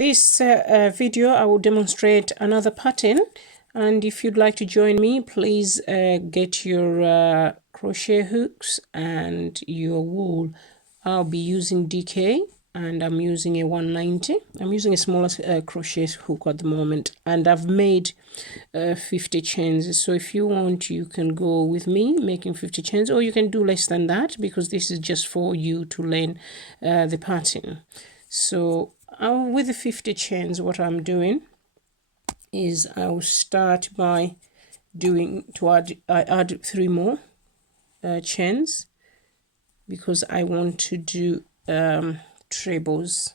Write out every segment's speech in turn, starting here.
this video I will demonstrate another pattern, and if you'd like to join me, please get your crochet hooks and your wool. I'll be using DK and I'm using a 190. I'm using a smaller crochet hook at the moment, and I've made 50 chains. So if you want, you can go with me making 50 chains, or you can do less than that, because this is just for you to learn the pattern. So with the 50 chains, what I'm doing is I'll start by I add 3 more chains, because I want to do trebles.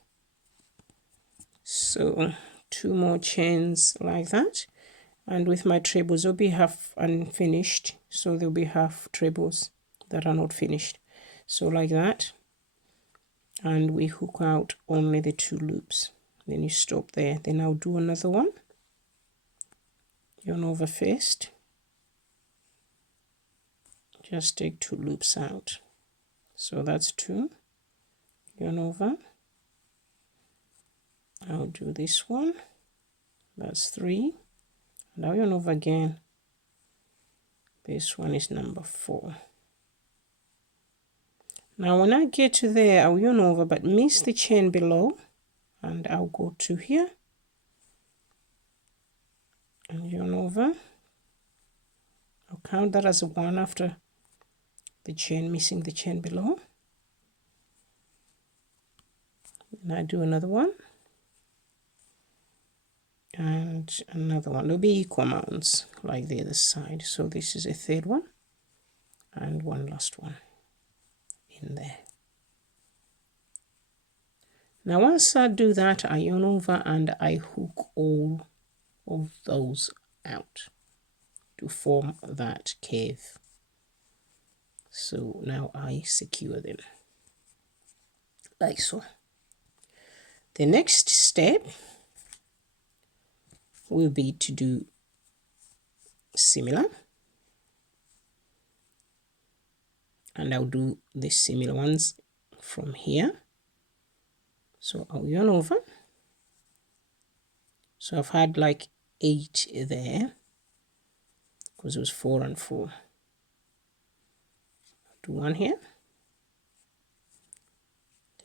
So 2 more chains like that, and with my trebles there'll be half unfinished, so there'll be half trebles that are not finished, so like that. And we hook out only the 2 loops, then you stop there. Then I'll do another one, yarn over first, just take 2 loops out, so that's 2, yarn over. I'll do this one, that's 3, and I'll yarn over again. This one is number 4. Now when I get to there, I'll yarn over but miss the chain below, and I'll go to here and yarn over. I'll count that as a 1 after the chain, missing the chain below. And I do another one and another one. There'll be equal amounts like the other side. So this is a 3rd one and one last one in there. Now once I do that, I yarn over and I hook all of those out to form that curve. So now I secure them like so. The next step will be to do similar, and I'll do the similar ones from here. So I'll yarn over. So I've had like 8 there because it was 4 and 4. I'll do 1 here,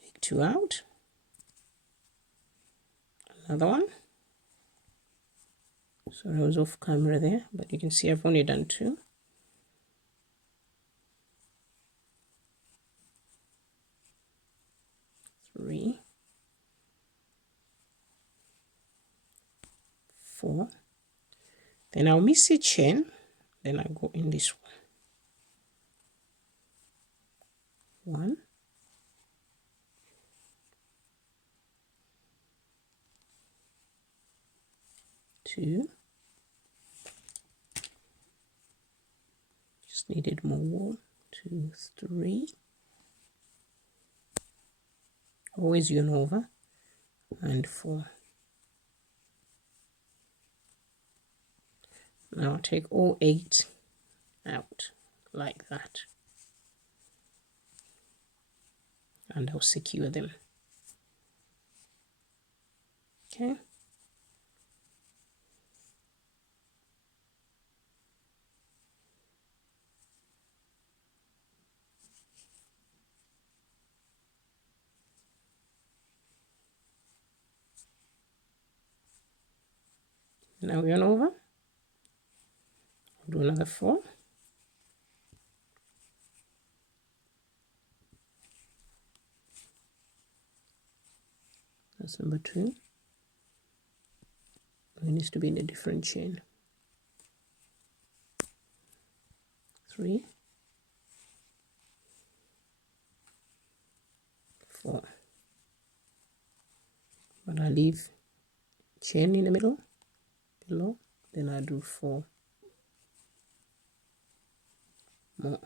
take 2 out, another one. So I was off camera there, but you can see I've only done 2. 3, 4. Then I'll miss a chain, then I go in this one. 1, 2. Just needed more wool. 2, 3. Always yarn over, and 4. Now I'll take all 8 out like that, and I'll secure them. Okay. Now yarn over, I'll do another 4. That's number 2. It needs to be in a different chain. 3, 4. But I leave chain in the middle below, then I do 4 more.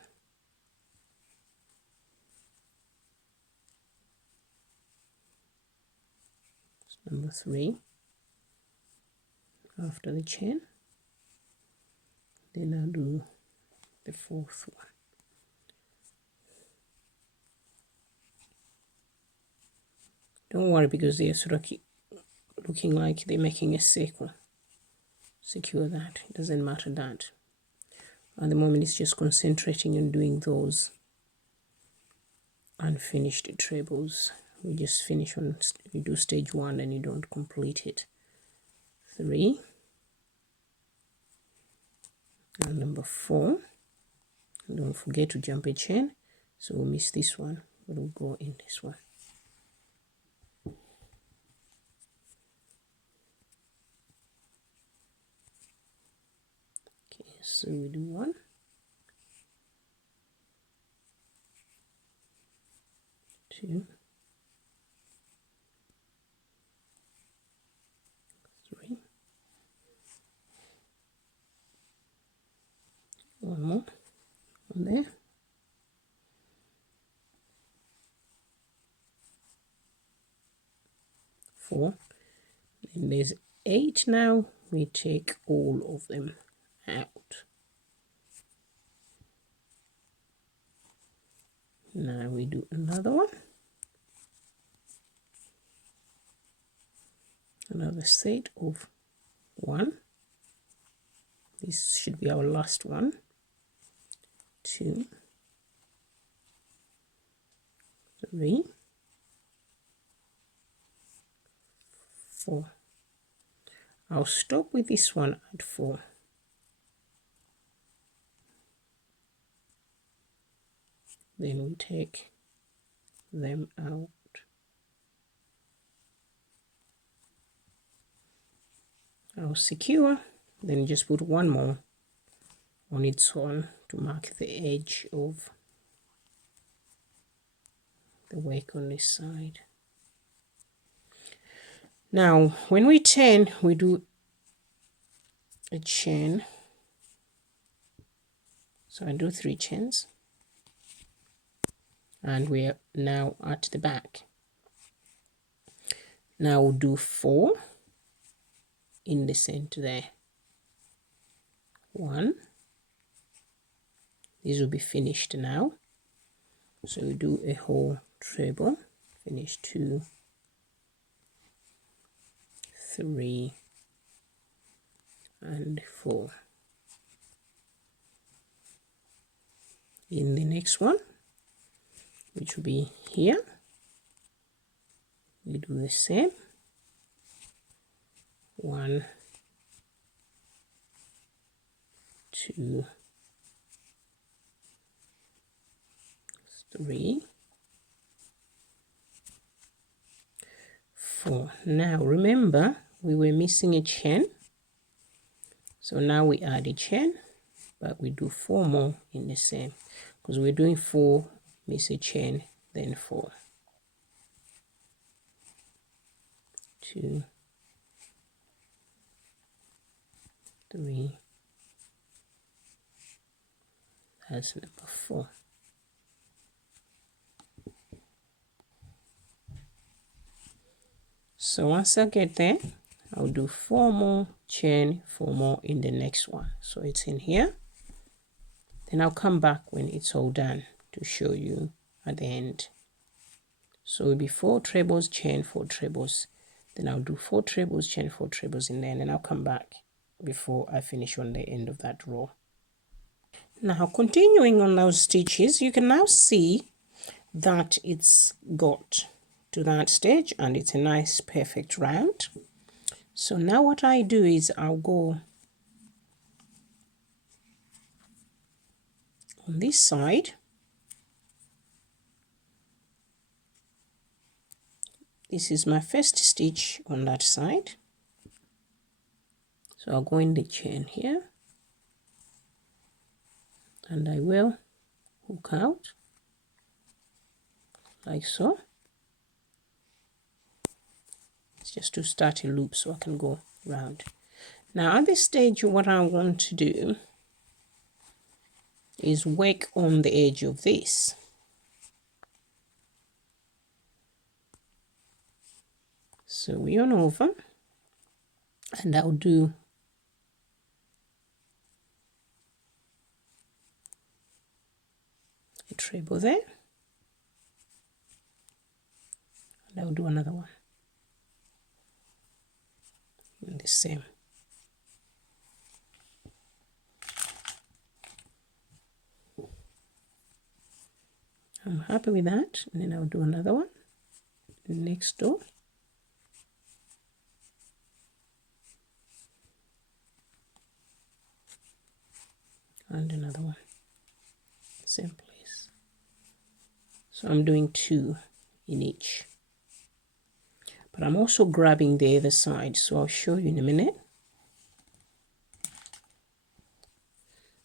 It's number 3 after the chain, then I'll do the 4th one. Don't worry, because they are sort of looking like they're making a circle. Secure that, it doesn't matter that. At the moment it's just concentrating on doing those unfinished trebles. We just finish on, you do stage 1 and you don't complete it. 3 and number 4. Don't forget to jump a chain, so we'll miss this one, but we'll go in this one. Okay, so we do 1, 2, 3, 1 more on there, 4, and there's 8 now. We take all of them out. Now we do another one, another set of 1. This should be our last one. 2, 3, 4. I'll stop with this one at 4. Then we take them out. I'll secure, then just put 1 more on its own to mark the edge of the work on this side. Now when we turn, we do a chain. So I do 3 chains, and we're now at the back. Now we'll do 4 in the center there. 1. These will be finished now. So we do a whole treble, finish 2, 3, and 4. In the next one, which will be here, we do the same. 1, 2, 3, 4. Now remember, we were missing a chain, so now we add a chain, but we do 4 more in the same, because we're doing 4, miss a chain, then 4. 2, 3, that's number 4. So once I get there, I'll do 4 more chain, 4 more in the next one. So it's in here. Then I'll come back when it's all done to show you at the end. So it'll be 4 trebles, chain, 4 trebles. Then I'll do 4 trebles, chain, 4 trebles in there, and then I'll come back before I finish on the end of that row. Now continuing on those stitches, you can now see that it's got to that stage and it's a nice perfect round. So now what I do is I'll go on this side. This is my first stitch on that side. So I'll go in the chain here and I will hook out like so. It's just to start a loop so I can go round. Now at this stage, what I want to do is work on the edge of this. So we yarn over and I'll do a treble there, and I'll do another one. and the same. I'm happy with that, and then I'll do another one next door. And another one, same place. So I'm doing 2 in each, but I'm also grabbing the other side, so I'll show you in a minute.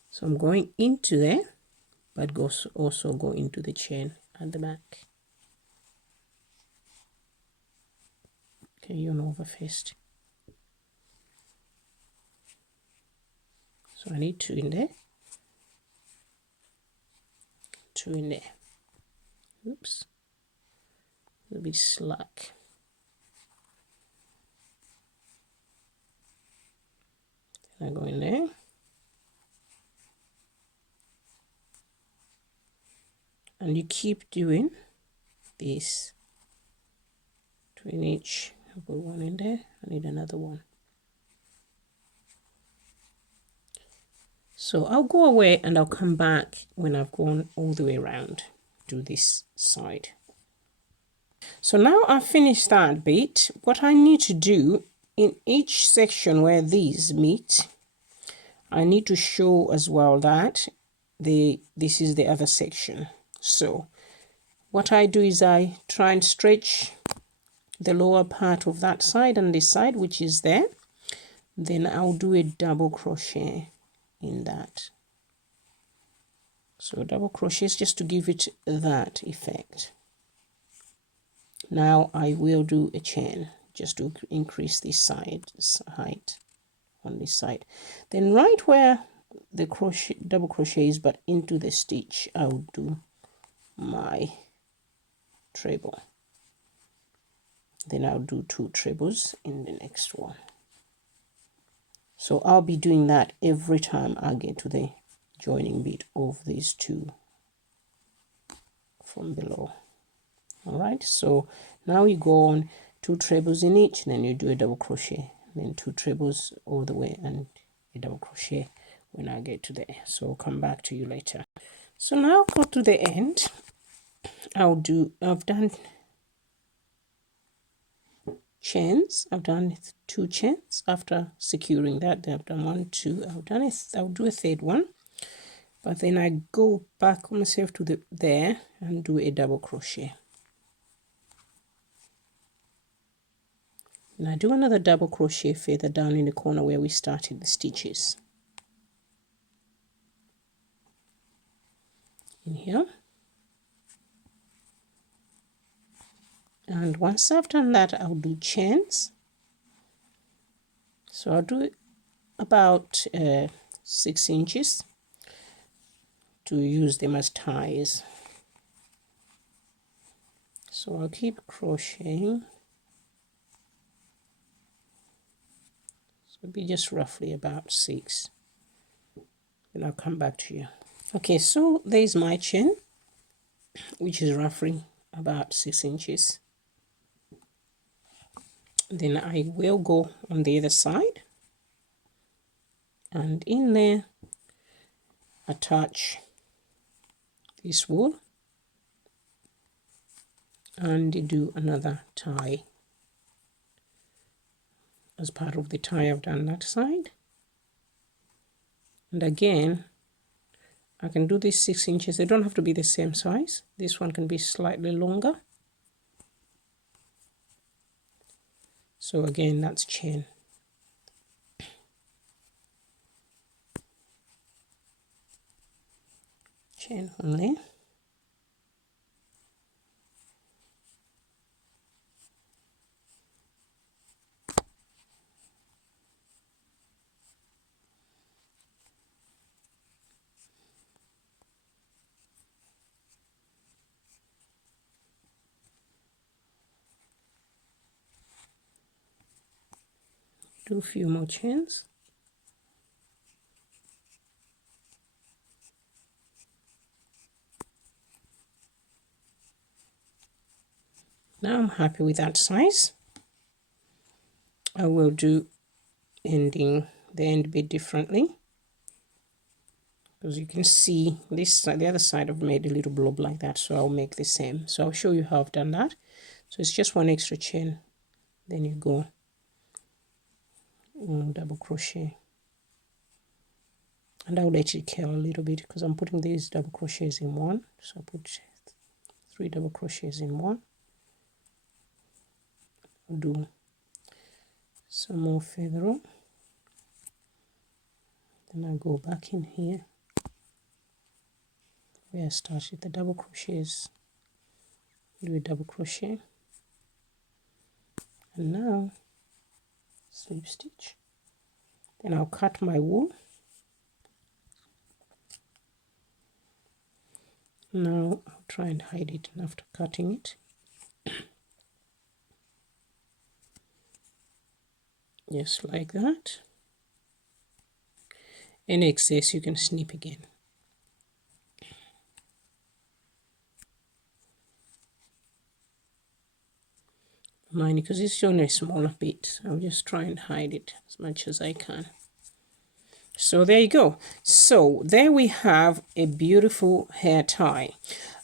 So I'm going into there, but also go into the chain at the back. Okay, yarn over first. So I need 2 in there, 2 in there. Oops, a little bit slack. I go in there. And you keep doing this, 2 in each. I'll put 1 in there. I need another one. So I'll go away and I'll come back when I've gone all the way around to this side. So now I've finished that bit. What I need to do in each section where these meet, I need to show as well that this is the other section. So what I do is I try and stretch the lower part of that side and this side, which is there. Then I'll do a double crochet in that. So double crochets just to give it that effect. Now I will do a chain just to increase this side's height on this side. Then right where the crochet double crochet is but into the stitch, I'll do my treble. Then I'll do 2 trebles in the next one. So I'll be doing that every time I get to the joining bit of these 2 from below. All right, so now you go on 2 trebles in each, and then you do a double crochet, then 2 trebles all the way and a double crochet when I get to there. So I'll come back to you later. So now go to the end. I've done chains. I've done 2 chains after securing that. I've done 1, 2. I'll do a third one, but then I go back on myself to there and do a double crochet. And I do another double crochet further down in the corner where we started the stitches. In here. And once I've done that, I'll do chains. So I'll do about 6 inches to use them as ties. So I'll keep crocheting. So it'll be just roughly about 6. Then I'll come back to you. Okay, so there's my chain, which is roughly about 6 inches. Then I will go on the other side, and in there attach this wool and do another tie. As part of the tie, I've done that side, and again I can do this 6 inches. They don't have to be the same size. This one can be slightly longer. So again, that's chain. Chain only. Do a few more chains. Now I'm happy with that size. I will do ending the end bit differently, because you can see this side, the other side I've made a little blob like that, so I'll make the same. So I'll show you how I've done that. So it's just one extra chain, then you go double crochet, and I'll let it curl a little bit because I'm putting these double crochets in one. So I put 3 double crochets in one. I'll do some more further on, then I go back in here where I started the double crochets, do a double crochet, and now slip stitch. Then I'll cut my wool. Now I'll try and hide it after cutting it. Just like that. In excess you can snip again. Mind, because it's only a smaller bit, I'll just try and hide it as much as I can. So there you go. So there we have a beautiful hair tie,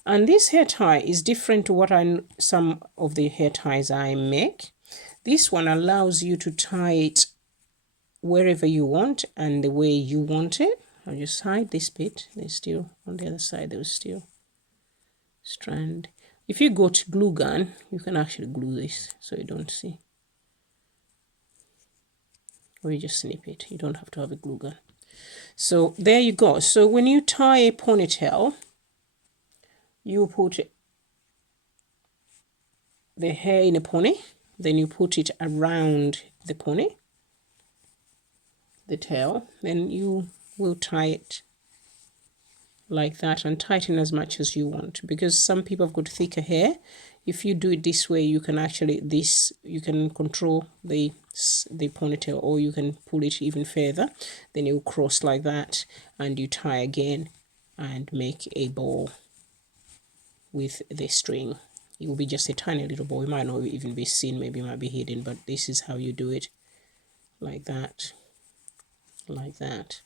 and this hair tie is different to what some of the hair ties I make. This one allows you to tie it wherever you want and the way you want it. I'll just hide this bit. There's still on the other side, there's still strand. If you go to glue gun, you can actually glue this so you don't see, or you just snip it. You don't have to have a glue gun. So there you go. So when you tie a ponytail, you put the hair in a pony, then you put it around the pony, the tail, then you will tie it like that and tighten as much as you want, because some people have got thicker hair. If you do it this way, you can actually you can control the ponytail, or you can pull it even further, then it will cross like that, and you tie again and make a bow with the string. It will be just a tiny little bow. It might not even be seen, maybe it might be hidden, but this is how you do it, like that, like that.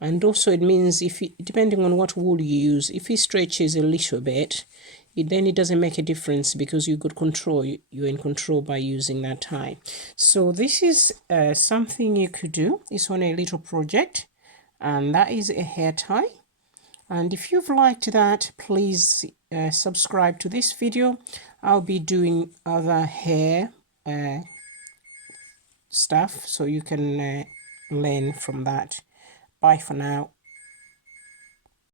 And also it means, if it, depending on what wool you use, if it stretches a little bit, then it doesn't make a difference, because you got control. You're in control by using that tie. So this is something you could do. It's on a little project, and that is a hair tie. And if you've liked that, please subscribe to this video. I'll be doing other hair stuff, so you can learn from that. Bye for now.